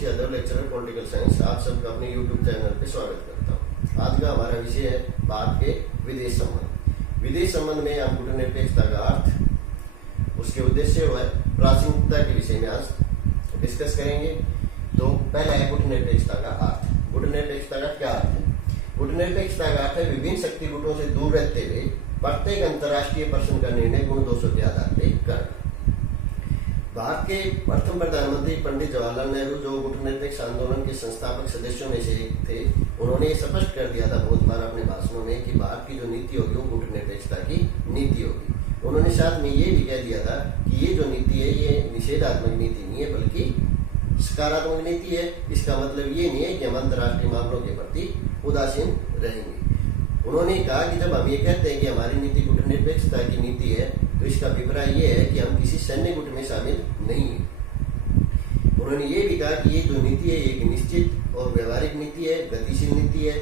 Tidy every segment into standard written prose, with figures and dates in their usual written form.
Mukesh Yadav, lecturer political science, आप सबका अपने YouTube चैनल पे स्वागत करता हूँ। आज का हमारा विषय है भारत के विदेश संबंध। विदेश संबंध में हम कूटनीतिकता का अर्थ, उसके उद्देश्य व प्राचीनता के विषय में आज डिस्कस करेंगे। तो पहला है कूटनीतिकता का अर्थ। कूटनीतिकता का क्या अर्थ है? कूटनीतिकता का अर्थ है विभिन्न शक्ति गुटों से दूर रहते हुए प्रत्येक अंतर्राष्ट्रीय प्रश्न का निर्णय गुण दोषों के आधार पर करना। भारत के प्रथम प्रधानमंत्री पंडित जवाहरलाल नेहरू, जो कूटनीतिक आंदोलन के संस्थापक सदस्यों में से एक थे, उन्होंने ये स्पष्ट कर दिया था बहुत बार अपने भाषणों में कि भारत की जो नीति होगी वो कूटनीतिकता की नीति होगी। उन्होंने साथ में ये भी कह दिया था कि ये जो नीति है ये निषेधात्मक नीति नहीं है बल्कि सकारात्मक नीति है। इसका मतलब ये नहीं है कि हम अंतर्राष्ट्रीय मामलों के प्रति उदासीन रहेंगे। उन्होंने कहा कि जब हम ये कहते हैं कि हमारी नीति कूटनीतिकता की नीति है, तो इसका अभिप्राय ये है कि हम किसी सैन्य गुट में शामिल नहीं है। उन्होंने ये भी कहा कि ये जो नीति है ये एक निश्चित और व्यवहारिक नीति है, गतिशील नीति है,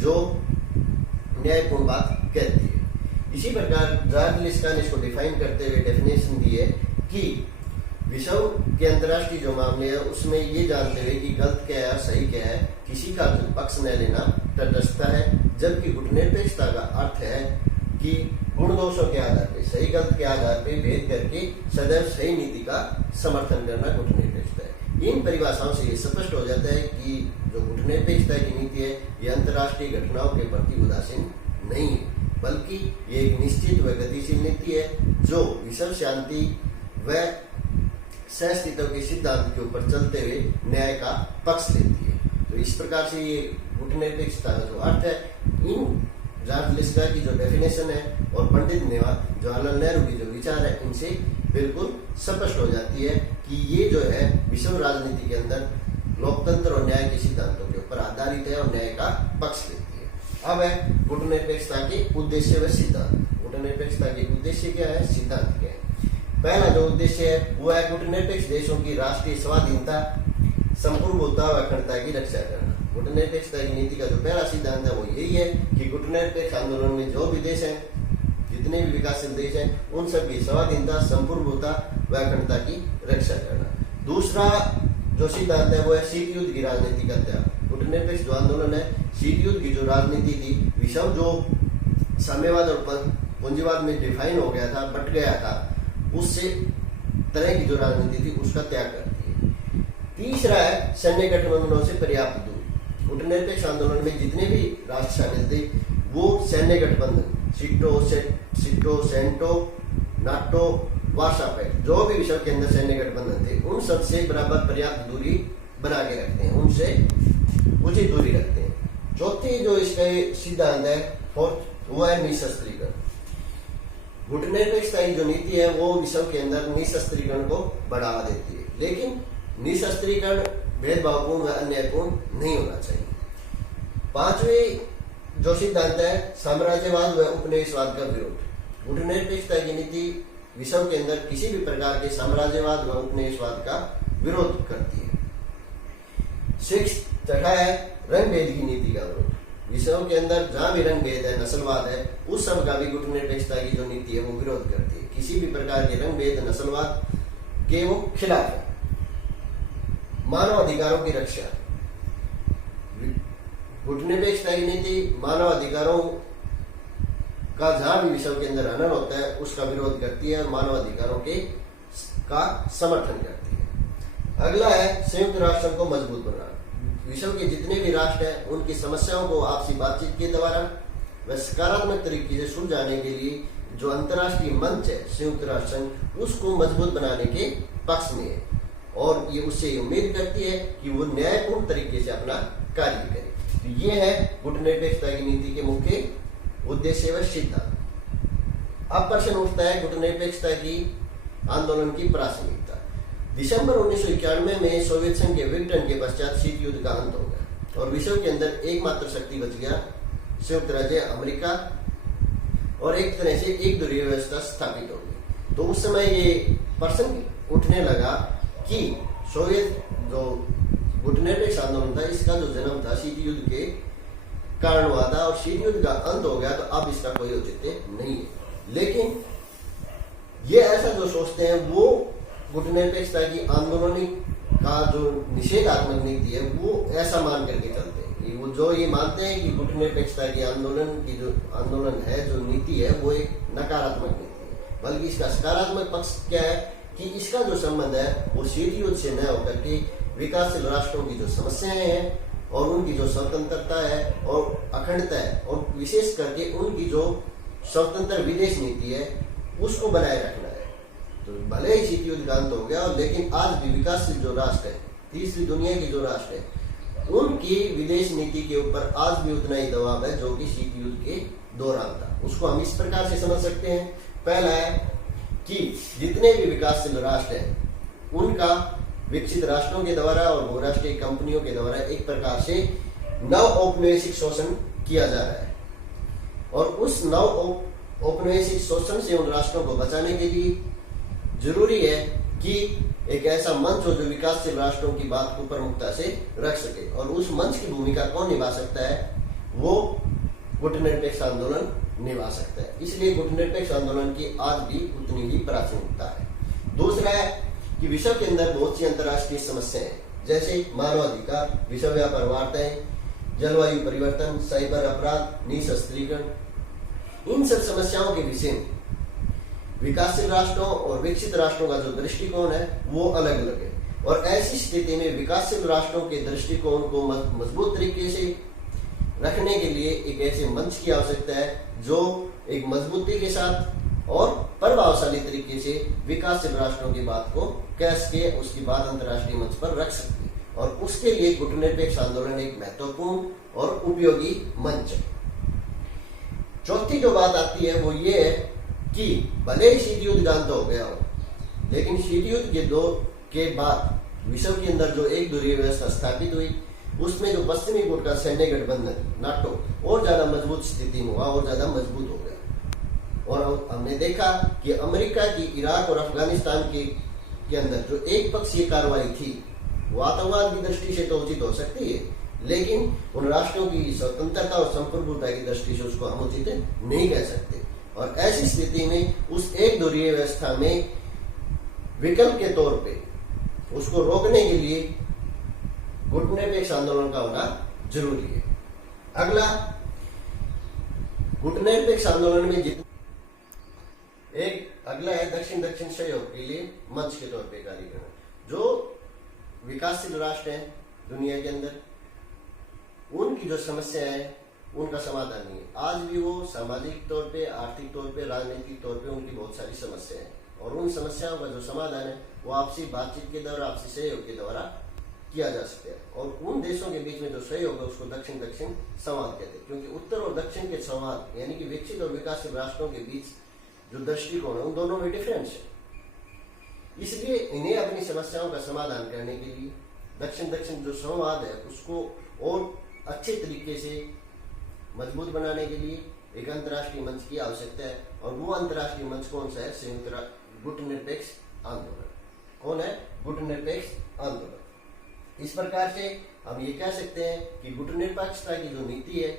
जो न्यायपूर्ण बात कहती है। इसी प्रकार जॉर्ज लिस्का ने इसको डिफाइन करते हुए डेफिनेशन दी है कि विश्व के अंतर्राष्ट्रीय जो मामले है उसमें ये जानते हुए कि गलत क्या है सही क्या है, किसी का पक्ष न लेना तटस्थता है। जबकि कूटनीतिकता का अर्थ है कि गुण दोषों के आधार पर, सही गलत के आधार पर भेद करके सदैव सही नीति का समर्थन करना कूटनीतिकता है। इन परिभाषाओं से ये स्पष्ट हो जाता है कि जो कूटनीतिकता की नीति है ये अंतर्राष्ट्रीय घटनाओं के प्रति उदासीन नहीं है, बल्कि ये एक निश्चित व गतिशील नीति है जो विश्व शांति व सहअस्तित्व के सिद्धांत के ऊपर चलते हुए न्याय का पक्ष लेती है। तो इस प्रकार से ये कूटनीतिकता जो अर्थ है, इन जॉर्ज लिस्का की जो डेफिनेशन है और पंडित जवाहरलाल नेहरू की जो विचार है, इनसे बिल्कुल स्पष्ट हो जाती है कि ये जो है विश्व राजनीति के अंदर लोकतंत्र और न्याय के सिद्धांतों के ऊपर आधारित है और न्याय का पक्ष लेती है। अब है कूटनीतिकता के उद्देश्य व सिद्धांत। कूटनीतिकता के उद्देश्य क्या है, सिद्धांत क्या है? पहला जो उद्देश्य है वो है कूटनीतिक देशों की राष्ट्रीय स्वाधीनता, संप्रभुता व अखंडता की रक्षा करना। कूटनीतिकता की नीति का जो पहला सिद्धांत है वो यही है कि कूटनीतिक आंदोलन में जो भी देश हैं, जितने भी विकासशील देश हैं, उन सबकी स्वाधीनता, संप्रभुता व अखंडता की रक्षा करना। दूसरा जो सिद्धांत है वो है शीत युद्ध की राजनीति का त्याग। कूटनीतिक जो आंदोलन है, शीत युद्ध की जो राजनीति थी, विश्व जो साम्यवाद और पूंजीवाद में डिफाइन हो गया था, बट गया था, उससे तरह की जो राजनीति थी उसका त्याग करती है। तीसरा है सैन्य गठबंधनों से पर्याप्त दूरी। कूटनीतिक आंदोलन में जितने भी राष्ट्र शामिल थे वो सैन्य गठबंधन, सिटो, सेंटो, नाटो, वार्सा पैक्ट, जो भी विश्व के अंदर सैन्य गठबंधन थे, उन सबसे बराबर पर्याप्त दूरी बना के रखते हैं, उनसे उचित दूरी रखते हैं। चौथी जो इसका सिद्धांत है, फोर्थ, वो है निशस्त्रीकरण। कूटनीतिकता की जो नीति है वो विश्व के अंदर निशस्त्रीकरण को बढ़ावा देती है, लेकिन निशस्त्रीकरण भेदभावपूर्ण व अन्यायपूर्ण नहीं होना चाहिए। पांचवी जो सिद्धांत है, साम्राज्यवाद व उपनिवेशवाद का विरोध। कूटनीतिकता की नीति विश्व के अंदर किसी भी प्रकार के साम्राज्यवाद व उपनिवेशवाद का विरोध करती है। छठा है रंग भेद की नीति का विरोध। विश्व के अंदर जहां भी रंग भेद है, नस्लवाद है, उस सब का भी कूटनीतिकता की जो नीति है वो विरोध करती है। किसी भी प्रकार के रंग भेद, नस्लवाद के वो खिलाफ है। मानव अधिकारों की रक्षा। कूटनीतिकता की नीति मानव अधिकारों का जहां भी विश्व के अंदर हनन होता है उसका विरोध करती है और मानव अधिकारों का समर्थन करती है। अगला है संयुक्त राष्ट्र को मजबूत बनाना। विश्व के जितने भी राष्ट्र हैं उनकी समस्याओं को आपसी बातचीत के द्वारा व सकारात्मक तरीके से सुलझाने के लिए जो अंतर्राष्ट्रीय मंच है संयुक्त राष्ट्र संघ, उसको मजबूत बनाने के पक्ष में है और ये उससे उम्मीद करती है कि वो न्यायपूर्ण तरीके से अपना कार्य करे। तो ये है कूटनीतिकता की नीति के मुख्य उद्देश्य व सिद्धांत। अब प्रश्न उठता है कूटनीतिकता की आंदोलन की प्रासंगिकता। दिसंबर 1991 में सोवियत संघ के विघटन के पश्चात शीत युद्ध का अंत हो गया और विश्व के अंदर एकमात्र शक्ति बच गया संयुक्त राज्य अमेरिका और एक तरह से एक ध्रुवीय व्यवस्था स्थापित हो गई। तो उस समय ये प्रश्न उठने लगा कि सोवियत जो कूटनीतिक आंदोलन था, इसका जो जन्म था शीत युद्ध के कारण हुआ था और शीत युद्ध का अंत हो गया, तो अब इसका कोई औचित्य नहीं है। लेकिन ये ऐसा जो सोचते हैं वो कूटनीतिकता की आंदोलनिक का जो निषेधात्मक नीति है वो ऐसा मान करके चलते हैं। वो जो ये मानते हैं कि गुटनिरपेक्षता के आंदोलन की जो आंदोलन है, जो नीति है, वो एक नकारात्मक नीति है। बल्कि इसका सकारात्मक पक्ष क्या है कि इसका जो संबंध है वो शीत युद्ध से न होकर के विकासशील राष्ट्रों की जो समस्याएं हैं और उनकी जो स्वतंत्रता है और अखंडता है और विशेष करके उनकी जो स्वतंत्र विदेश नीति है उसको बनाए रखना है। तो भले ही शीत युद्ध का अंत हो गया, लेकिन आज भी विकासशील जो राष्ट्र है, तीसरी दुनिया के जो राष्ट्र है, उनकी विदेश नीति के ऊपर आज भी उतना ही दबाव है जो कि शीत युद्ध के दौरान था। उसको हम इस प्रकार से समझ सकते हैं। पहला है कि जितने भी विकासशील राष्ट्र हैं उनका विकसित राष्ट्रों के द्वारा और बहुराष्ट्रीय कंपनियों के द्वारा एक प्रकार से नव औपनिवेशिक शोषण किया जा रहा है, और उस नव औपनिवेशिक शोषण से उन राष्ट्रों को बचाने के लिए जरूरी है कि एक ऐसा मंच हो जो विकासशील राष्ट्रों की बात को प्रमुखता से रख सके। और उस मंच की भूमिका कौन निभा सकता है? वो गुटनिरपेक्ष आंदोलन निभा सकता है। इसलिए गुटनिरपेक्ष आंदोलन की आज भी उतनी ही प्राथमिकता है। दूसरा है कि विश्व के अंदर बहुत सी अंतर्राष्ट्रीय समस्याएं हैं, जैसे मानवाधिकार, विश्व व्यापार वार्ताएं, जलवायु परिवर्तन, साइबर अपराध, निशस्त्रीकरण। इन सब समस्याओं के विषय में विकासशील राष्ट्रों और विकसित राष्ट्रों का जो दृष्टिकोण है वो अलग अलग है, और ऐसी स्थिति में विकासशील राष्ट्रों के दृष्टिकोण को मजबूत तरीके से रखने के लिए एक ऐसे मंच की आवश्यकता है जो एक मजबूती के साथ और प्रभावशाली तरीके से विकासशील राष्ट्रों की बात को कह सके, उसकी बात अंतर्राष्ट्रीय मंच पर रख सकती है। और उसके लिए गुटनिरपेक्ष आंदोलन एक महत्वपूर्ण और उपयोगी मंच है। चौथी जो बात आती है वो ये है कि भले ही शीत युद्ध का अंत हो गया हो, लेकिन शीत युद्ध के बाद विश्व के अंदर जो एक ध्रुवीय व्यवस्था स्थापित हुई, उसमें जो पश्चिमी गुट का सैन्य गठबंधन नाटो और ज्यादा मजबूत स्थिति में हुआ और ज्यादा मजबूत हो गया। और हमने देखा कि अमेरिका की इराक और अफगानिस्तान के अंदर जो एक पक्षीय कार्रवाई थी वो आतंकवाद की दृष्टि से तो उचित हो सकती है, लेकिन उन राष्ट्रों की स्वतंत्रता और संप्रभुता की दृष्टि से उसको हम उचित नहीं कह सकते। और ऐसी स्थिति में उस एक ध्रुवीय व्यवस्था में विकल्प के तौर पे उसको रोकने के लिए गुटनिरपेक्ष आंदोलन का होना जरूरी है। अगला, गुटनिरपेक्ष आंदोलन में अगला है दक्षिण दक्षिण सहयोग के लिए मंच के तौर पे कार्य करना। जो विकासशील राष्ट्र हैं दुनिया के अंदर, उनकी जो समस्या है उनका समाधान नहीं है। आज भी वो सामाजिक तौर पे, आर्थिक तौर पे, राजनीतिक तौर पे उनकी बहुत सारी समस्याएं हैं, और उन समस्याओं का जो समाधान है वो आपसी बातचीत के द्वारा, आपसी सहयोग के द्वारा किया जा सकता है। और उन देशों के बीच में जो सहयोग है उसको दक्षिण दक्षिण संवाद कहते हैं, क्योंकि उत्तर और दक्षिण के संवाद यानी कि विकसित और विकासशील राष्ट्रों के बीच जो दृष्टिकोण है उन दोनों में डिफरेंस है। इसलिए इन्हें अपनी समस्याओं का समाधान करने के लिए दक्षिण दक्षिण जो संवाद है उसको और अच्छे तरीके से मजबूत बनाने के लिए एक अंतर्राष्ट्रीय मंच की आवश्यकता है। और वो अंतर्राष्ट्रीय मंच कौन सा है? संयुक्त गुटनिरपेक्ष आंदोलन। कौन है? गुटनिरपेक्ष आंदोलन। इस प्रकार से हम ये कह सकते हैं कि गुटनिरपेक्षता की जो नीति है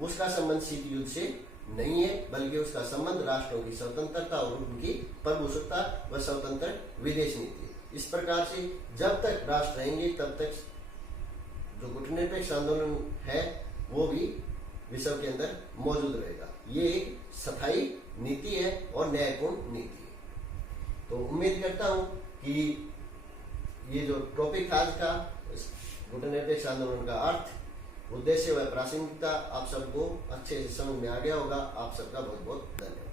उसका संबंध शीत युद्ध से नहीं है, बल्कि उसका संबंध राष्ट्रों की स्वतंत्रता और उनकी प्रभुसत्ता व स्वतंत्र विदेश नीति है। इस प्रकार से जब तक राष्ट्र रहेंगे तब तक जो गुटनिरपेक्ष आंदोलन है वो भी विश्व के अंदर मौजूद रहेगा। ये एक स्थायी नीति है और न्यायपूर्ण नीति है। तो उम्मीद करता हूं कि ये जो टॉपिक आज का गुटनिरपेक्ष आंदोलन का अर्थ, उद्देश्य व प्रासंगिकता आप सबको अच्छे से समझ में आ गया होगा। आप सबका बहुत बहुत धन्यवाद।